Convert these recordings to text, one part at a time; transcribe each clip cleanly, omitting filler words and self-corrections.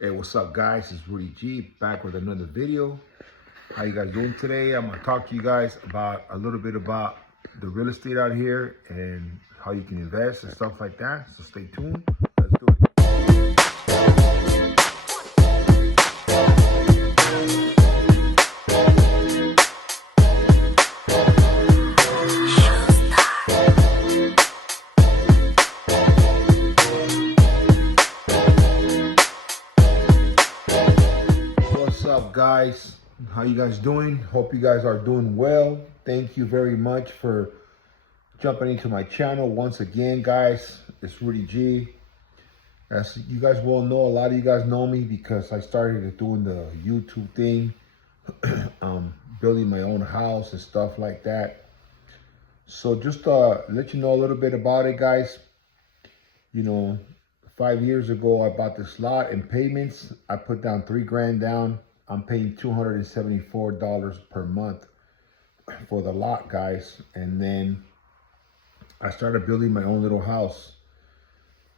Hey, what's up, guys? It's Rudy G back with another video. How you guys doing today? I'm gonna talk to you guys about a little bit about the real estate out here and how you can invest and stuff like that. So stay tuned. Let's do it. What's up, guys? How you guys doing? Hope you guys are doing well. Thank you very much for jumping into my channel once again, guys. It's Rudy G. As you guys well know, a lot of you guys know me because I started doing the YouTube thing, building my own house and stuff like that. So just let you know a little bit about it, guys. You know, 5 years ago, I bought this lot in payments. I put down $3,000 down. I'm paying $274 per month for the lot, guys. And then I started building my own little house.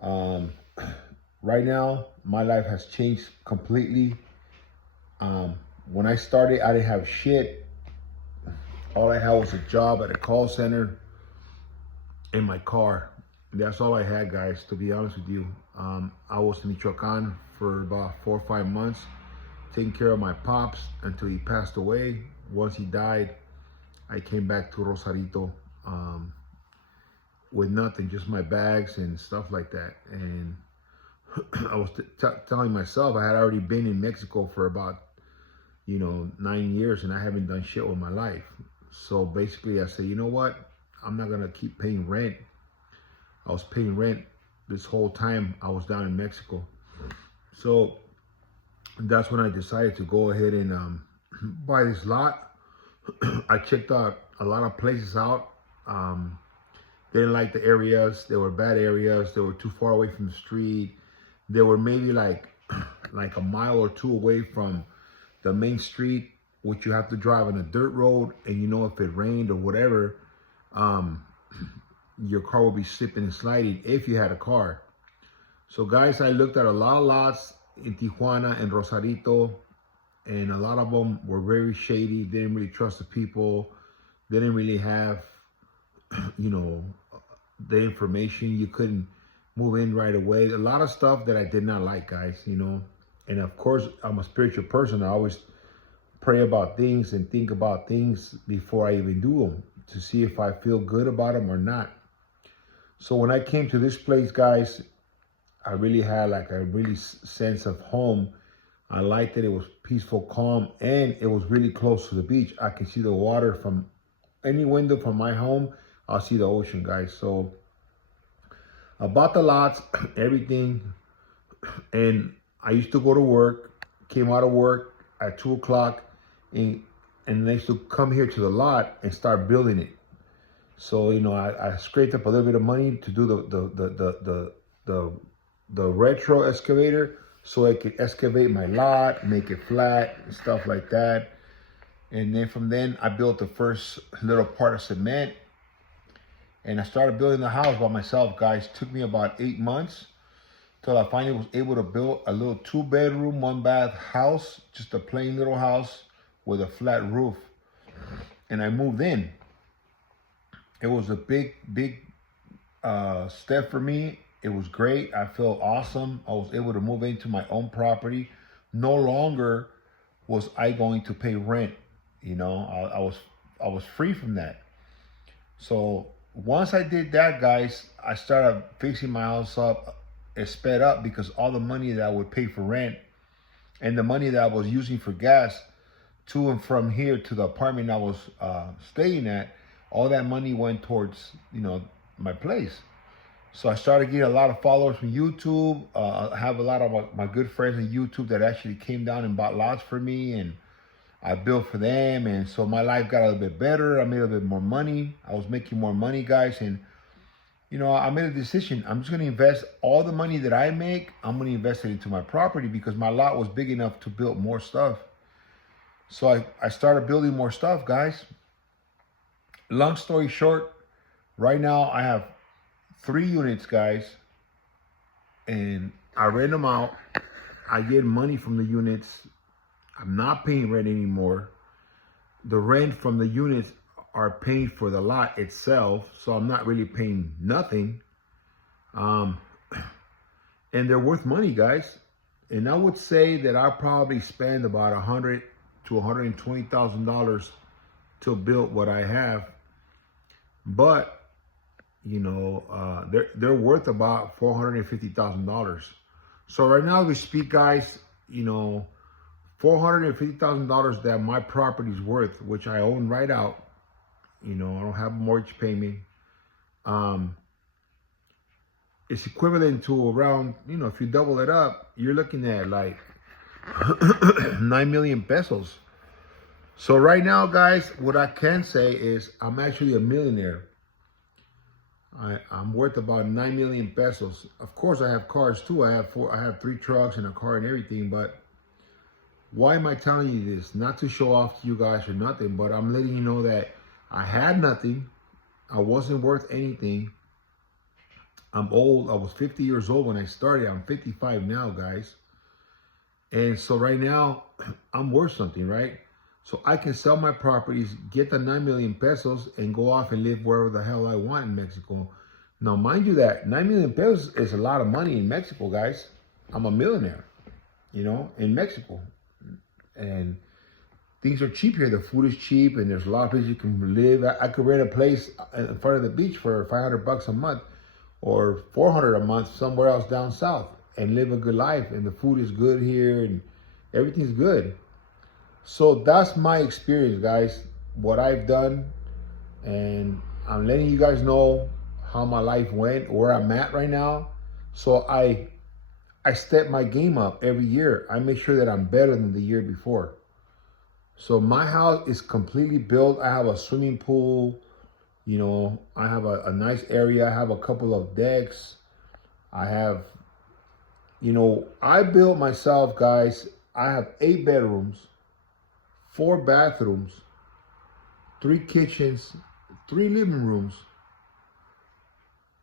Right now, my life has changed completely. When I started, I didn't have shit. All I had was a job at a call center and my car. That's all I had, guys, to be honest with you. I was in Michoacan for about 4 or 5 months, taking care of my pops until he passed away. Once he died, I came back to Rosarito with nothing, just my bags and stuff like that. And I was telling myself I had already been in Mexico for about, 9 years, and I haven't done shit with my life. So basically I said, you know what? I'm not gonna keep paying rent. I was paying rent this whole time I was down in Mexico. So that's when I decided to go ahead and buy this lot. I checked out a lot of places out. Didn't like the areas. They were bad areas. They were too far away from the street. They were maybe like a mile or two away from the main street, which you have to drive on a dirt road. And if it rained or whatever, your car will be slipping and sliding if you had a car. So guys, I looked at a lot of lots in Tijuana and Rosarito, and a lot of them were very shady. Didn't really trust the people. They didn't really have, the information. You couldn't move in right away. A lot of stuff that I did not like, guys, And of course, I'm a spiritual person. I always pray about things and think about things before I even do them to see if I feel good about them or not. So when I came to this place, guys, I really had like a really sense of home. I liked it. It was peaceful, calm, and it was really close to the beach. I can see the water from any window from my home. I'll see the ocean, guys. So I bought the lots, everything, and I used to go to work, came out of work at 2 o'clock, and I used to come here to the lot and start building it. So I scraped up a little bit of money to do the retro excavator, so I could excavate my lot, make it flat and stuff like that. And then from then I built the first little part of cement, and I started building the house by myself, guys. It took me about 8 months till I finally was able to build a little 2-bedroom, 1-bath house, just a plain little house with a flat roof. And I moved in. It was a big step for me. It was great. I felt awesome. I was able to move into my own property. No longer was I going to pay rent. I was free from that. So once I did that, guys, I started fixing my house up. It sped up because all the money that I would pay for rent and the money that I was using for gas to and from here to the apartment I was staying at, all that money went towards, my place. So I started getting a lot of followers from YouTube. I have a lot of my good friends on YouTube that actually came down and bought lots for me, and I built for them. And so my life got a little bit better. I made a little bit more money. I was making more money, guys. And, I made a decision. I'm just going to invest all the money that I make. I'm going to invest it into my property because my lot was big enough to build more stuff. So I started building more stuff, guys. Long story short, right now I have 3 units, guys, and I rent them out. I get money from the units. I'm not paying rent anymore. The rent from the units are paying for the lot itself, so I'm not really paying nothing. And they're worth money, guys. And I would say that I probably spend about $100,000 to $120,000 to build what I have. But you know, they're worth about $450,000. So right now, as we speak, guys, you know, $450,000 that my property's worth, which I own right out. You know, I don't have a mortgage payment. It's equivalent to around, you know, if you double it up, you're looking at like 9 million pesos. So right now, guys, what I can say is I'm actually a millionaire. I'm worth about 9 million pesos. Of course, I have cars too. I have 3 trucks and a car and everything. But why am I telling you this? Not to show off to you guys or nothing, but I'm letting you know that I had nothing. I wasn't worth anything. I'm old. I was 50 years old when I started. I'm 55 now, guys. And so right now, I'm worth something, right? So I can sell my properties, get the 9 million pesos, and go off and live wherever the hell I want in Mexico. Now, mind you that 9 million pesos is a lot of money in Mexico, guys. I'm a millionaire, you know, in Mexico. And things are cheap here. The food is cheap, and there's a lot of places you can live. I could rent a place in front of the beach for $500 a month or $400 a month somewhere else down south and live a good life. And the food is good here and everything's good. So that's my experience, guys, what I've done. And I'm letting you guys know how my life went, where I'm at right now. So I step my game up every year. I make sure that I'm better than the year before. So my house is completely built. I have a swimming pool. You know, I have a nice area. I have a couple of decks. I have, you know, I built myself, guys. I have 8 bedrooms, 4 bathrooms, 3 kitchens, 3 living rooms.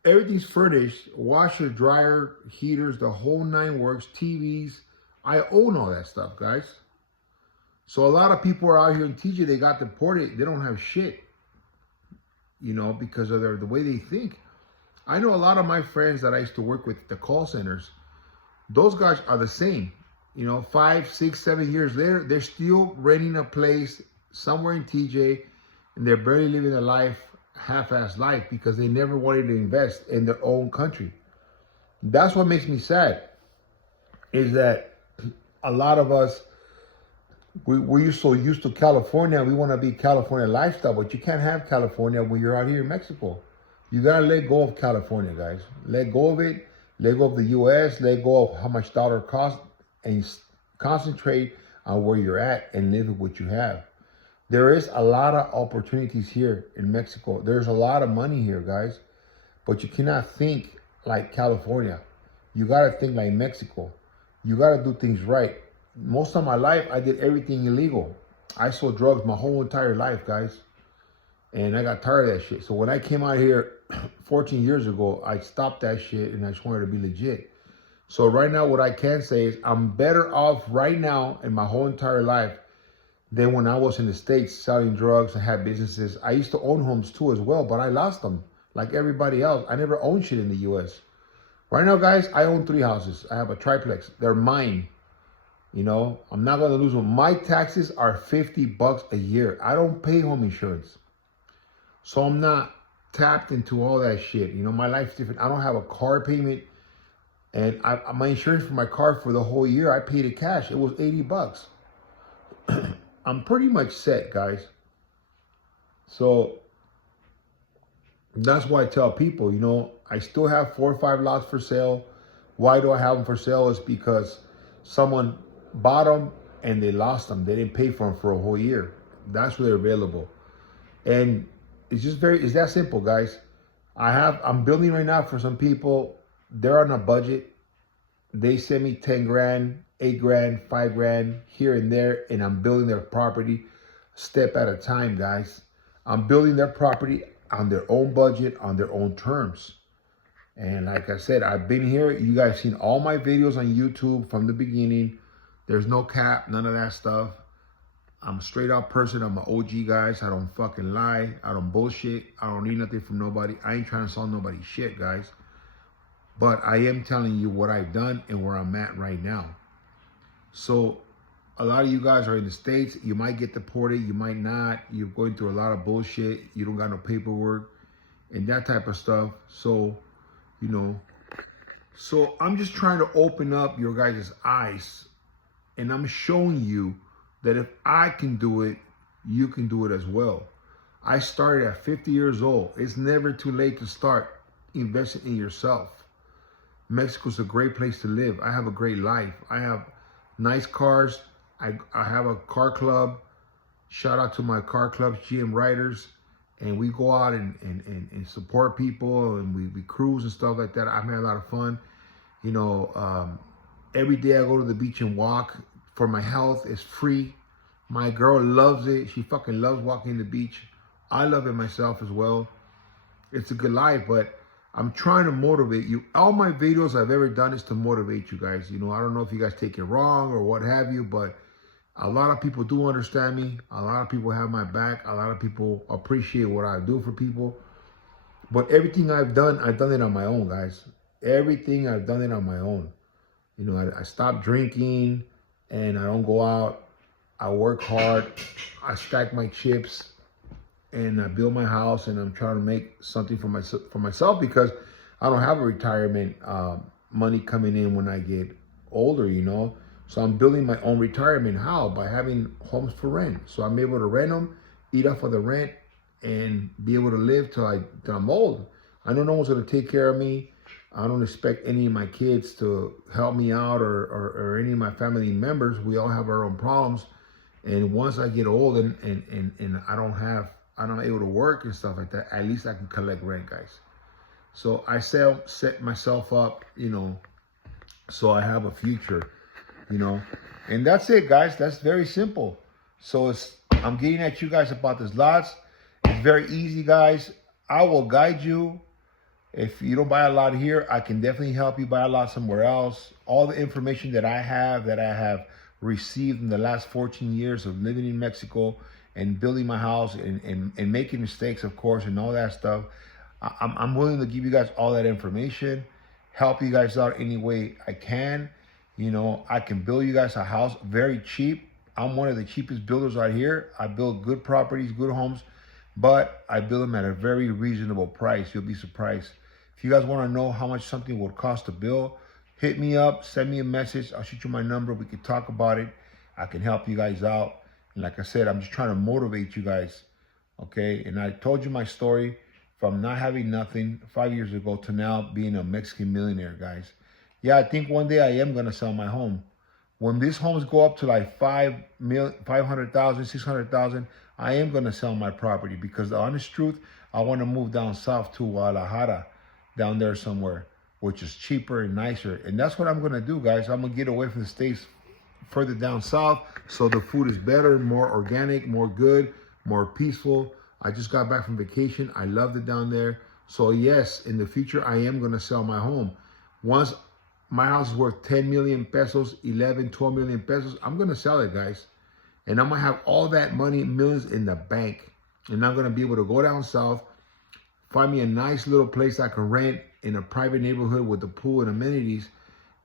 Everything's furnished, washer, dryer, heaters, the whole 9 works, TVs. I own all that stuff, guys. So a lot of people are out here in TJ, they got deported. They don't have shit, you know, because of the way they think. I know a lot of my friends that I used to work with at the call centers. Those guys are the same. You know, 5, 6, 7 years later, they're still renting a place somewhere in TJ, and they're barely living a life, half-assed life, because they never wanted to invest in their own country. That's what makes me sad, is that a lot of us, we're so used to California. We want to be California lifestyle, but you can't have California when you're out here in Mexico. You got to let go of California, guys. Let go of it. Let go of the U.S. Let go of how much dollar costs, and concentrate on where you're at and live with what you have. There is a lot of opportunities here in Mexico. There's a lot of money here, guys. But you cannot think like California. You got to think like Mexico. You got to do things right. Most of my life, I did everything illegal. I sold drugs my whole entire life, guys. And I got tired of that shit. So when I came out here 14 years ago, I stopped that shit and I just wanted to be legit. So right now, what I can say is I'm better off right now in my whole entire life than when I was in the States selling drugs and had businesses. I used to own homes too as well, but I lost them like everybody else. I never owned shit in the U.S. Right now, guys, I own 3 houses. I have a triplex. They're mine. You know, I'm not going to lose them. My taxes are $50 a year. I don't pay home insurance. So I'm not tapped into all that shit. You know, my life's different. I don't have a car payment. And my insurance for my car for the whole year, I paid it cash. It was $80. I'm pretty much set, guys. So that's why I tell people, you know, I still have 4 or 5 lots for sale. Why do I have them for sale? It's because someone bought them and they lost them. They didn't pay for them for a whole year. That's where they're available. And it's just it's that simple, guys. I'm building right now for some people. They're on a budget. They send me 10 grand, 8 grand, 5 grand here and there, and I'm building their property step at a time, guys. I'm building their property on their own budget, on their own terms. And like I said, I've been here. You guys seen all my videos on YouTube from the beginning. There's no cap, none of that stuff. I'm a straight up person. I'm an OG, guys. I don't fucking lie. I don't bullshit. I don't need nothing from nobody. I ain't trying to sell nobody shit, guys. But I am telling you what I've done and where I'm at right now. So a lot of you guys are in the States. You might get deported. You might not. You're going through a lot of bullshit. You don't got no paperwork and that type of stuff. So, you know, so I'm just trying to open up your guys' eyes. And I'm showing you that if I can do it, you can do it as well. I started at 50 years old. It's never too late to start investing in yourself. Mexico's a great place to live. I have a great life. I have nice cars. I have a car club. Shout out to my car clubs, GM Riders. And we go out and support people, and we cruise and stuff like that. I've had a lot of fun. You know, every day I go to the beach and walk. For my health, it's free. My girl loves it. She fucking loves walking the beach. I love it myself as well. It's a good life, but I'm trying to motivate you. All my videos I've ever done is to motivate you guys. You know, I don't know if you guys take it wrong or what have you, but a lot of people do understand me. A lot of people have my back. A lot of people appreciate what I do for people. But everything I've done it on my own, guys. Everything I've done it on my own. You know, I stopped drinking. And I don't go out. I work hard. I stack my chips, and I build my house. And I'm trying to make something for myself because I don't have a retirement money coming in when I get older. You know, so I'm building my own retirement. How? By having homes for rent. So I'm able to rent them, eat off of the rent, and be able to live till I'm old. I know no one's gonna take care of me. I don't expect any of my kids to help me out or any of my family members. We all have our own problems. And once I get old and I'm not able to work and stuff like that, at least I can collect rent, guys. So I set myself up, you know, so I have a future, you know. And that's it, guys. That's very simple. So I'm getting at you guys about this lots. It's very easy, guys. I will guide you. If you don't buy a lot here, I can definitely help you buy a lot somewhere else. All the information that I have received in the last 14 years of living in Mexico and building my house and making mistakes, of course, and all that stuff. I'm willing to give you guys all that information, help you guys out any way I can. You know, I can build you guys a house very cheap. I'm one of the cheapest builders right here. I build good properties, good homes, but I build them at a very reasonable price. You'll be surprised. If you guys want to know how much something will cost to build, hit me up, send me a message. I'll shoot you my number. We can talk about it. I can help you guys out. And like I said, I'm just trying to motivate you guys. Okay. And I told you my story from not having nothing 5 years ago to now being a Mexican millionaire, guys. Yeah, I think one day I am going to sell my home. When these homes go up to like 500,000, 600,000, I am going to sell my property because the honest truth, I want to move down south to Guadalajara, down there somewhere, which is cheaper and nicer. And that's what I'm going to do, guys. I'm going to get away from the States further down south so the food is better, more organic, more good, more peaceful. I just got back from vacation. I loved it down there. So yes, in the future, I am going to sell my home. Once my house is worth 10 million pesos, 11, 12 million pesos, I'm going to sell it, guys. And I'm going to have all that money, millions in the bank. And I'm going to be able to go down south, find me a nice little place I can rent in a private neighborhood with a pool and amenities,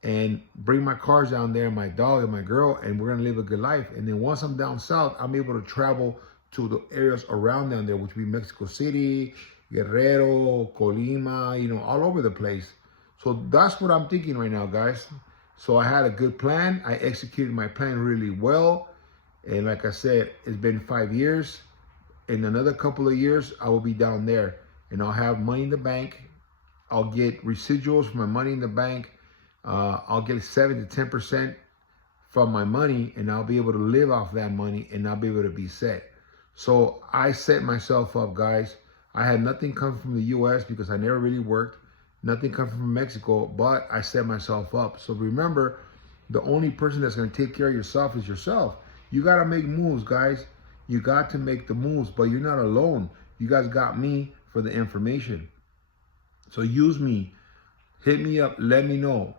and bring my cars down there, my dog and my girl, and we're going to live a good life. And then once I'm down south, I'm able to travel to the areas around down there, which would be Mexico City, Guerrero, Colima, you know, all over the place. So that's what I'm thinking right now, guys. So I had a good plan. I executed my plan really well. And like I said, it's been 5 years. In another couple of years, I will be down there. And I'll have money in the bank. I'll get residuals from my money in the bank. I'll get 7 to 10% from my money, and I'll be able to live off that money, and I'll be able to be set. So I set myself up, guys. I had nothing come from the U.S. because I never really worked. Nothing come from Mexico, but I set myself up. So remember, the only person that's going to take care of yourself is yourself. You got to make moves, guys. You got to make the moves, but you're not alone. You guys got me for the information. So use me. hit me up. Let me know.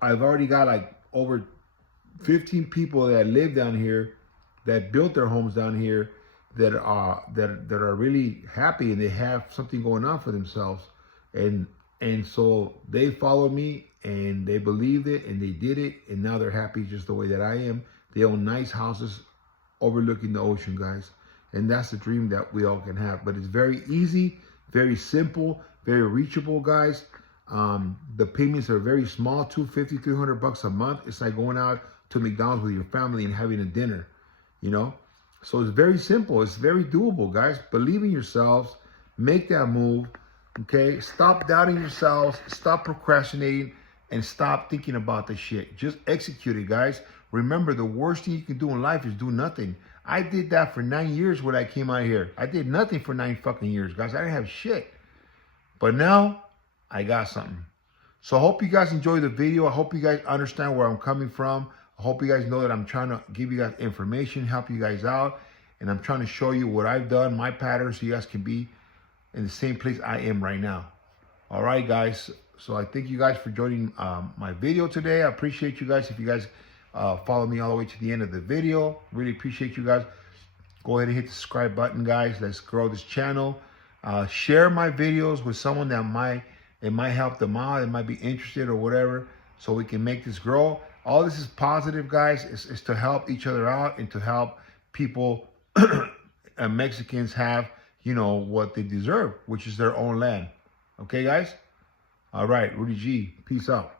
I've already got like over 15 people that live down here, that built their homes down here, that are really happy and they have something going on for themselves, and so they followed me and they believed it and they did it, and now they're happy just the way that I am. They own nice houses overlooking the ocean, guys, and that's the dream that we all can have. But it's very easy, very simple, very reachable, guys. The payments are very small, $250, $300 a month. It's like going out to McDonald's with your family and having a dinner, you know? So it's very simple. It's very doable, guys. Believe in yourselves. Make that move, okay? Stop doubting yourselves. Stop procrastinating and stop thinking about the shit. Just execute it, guys. Remember, the worst thing you can do in life is do nothing. I did that for 9 years when I came out here. I did nothing for 9 fucking years, guys. I didn't have shit. But now, I got something. So I hope you guys enjoy the video. I hope you guys understand where I'm coming from. I hope you guys know that I'm trying to give you guys information, help you guys out. And I'm trying to show you what I've done, my patterns, so you guys can be in the same place I am right now. All right, guys. So I thank you guys for joining my video today. I appreciate you guys. If you guys follow me all the way to the end of the video, really appreciate you guys. Go ahead and hit the subscribe button, guys. Let's grow this channel. Share my videos with someone that might help them out. It might be interested or whatever, so we can make this grow. All this is positive, guys. It's to help each other out and to help people and Mexicans have, you know, what they deserve, which is their own land. Okay, guys? All right, Rudy G. Peace out.